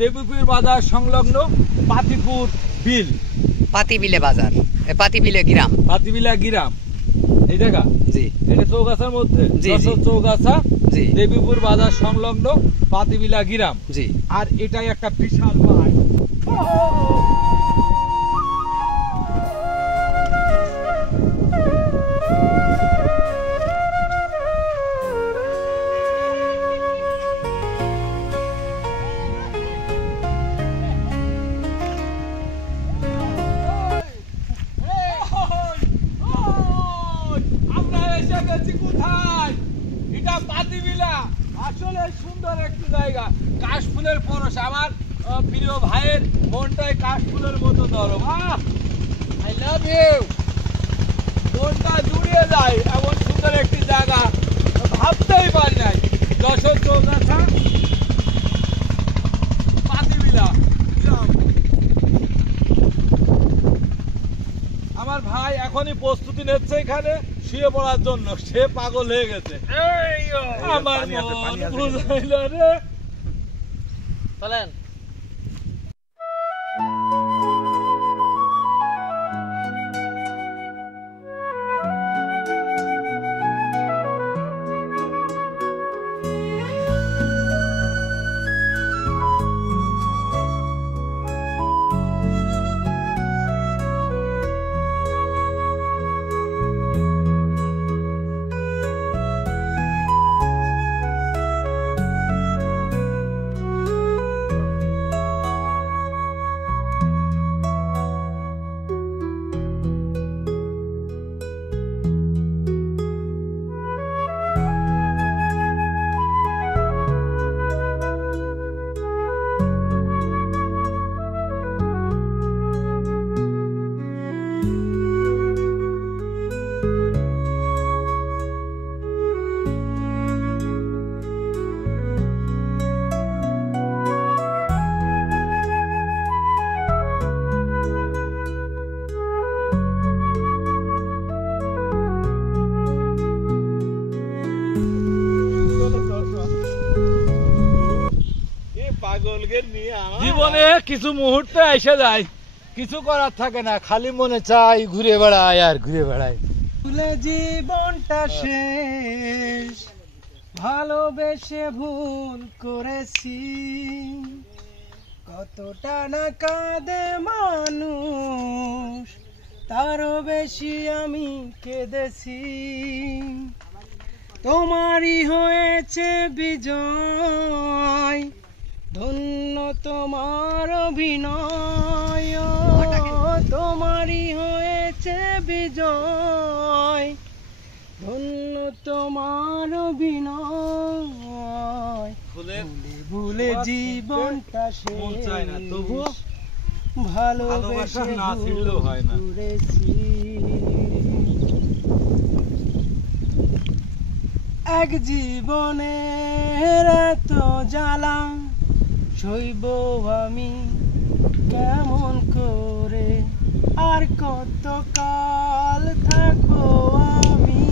দেবীপুর বাজার সংলগ্ন পাতিপুর বিল, পাতিবিলে বাজার, পাতিবিলে গ্রাম, পাতিবিলা গ্রাম। এই জায়গা জি, এটা চৌগাছার মধ্যে, চৌগাছা দেবীপুর বাজার সংলগ্ন পাতিবিলা গ্রাম। জি, আর এটাই একটা বিশাল মাঠ। কোথায়? এটা পাতিবিলা। আসলে সুন্দর একটি জায়গা, কাশফুলের পরশ। আমার প্রিয় ভাইয়ের মনটাই কাশফুলের মতো নরম। I love you. মনটা জুড়িয়ে যায়, এমন সুন্দর একটি জায়গা ভাবতেই পারি নাই। যশোর চৌগাছা পাতিবিলা। আমার ভাই এখনই প্রস্তুতি নিচ্ছে এখানে শুয়ে পড়ার জন্য, সে পাগল হয়ে গেছে। আমার মন বুঝাইল রে। চলেন। জীবনে কিছু মুহূর্তে এসে যায়, কিছু করার থাকে না, খালি মনে চাই ঘুরে বেড়ায় আর ঘুরে বেড়ায়। জীবনটা শেষ, ভালোবেসে ভুল করেছি, কতটা না কাঁদে মানুষ, তারও বেশি আমি কেঁদেছি। তোমারই হয়েছে বিজয়, ধন্য তোমার অভিনয়, তোমারই হয়েছে বিজয়, ধন্য তোমার অভিনয়। ভুলে ভুলে জীবনটা শেষ, ভালোবাসা না ছিড়লেও হয় না। এক জীবনের এত জ্বালা সইব আমি কেমন করে, আর কত কাল থাকবো আমি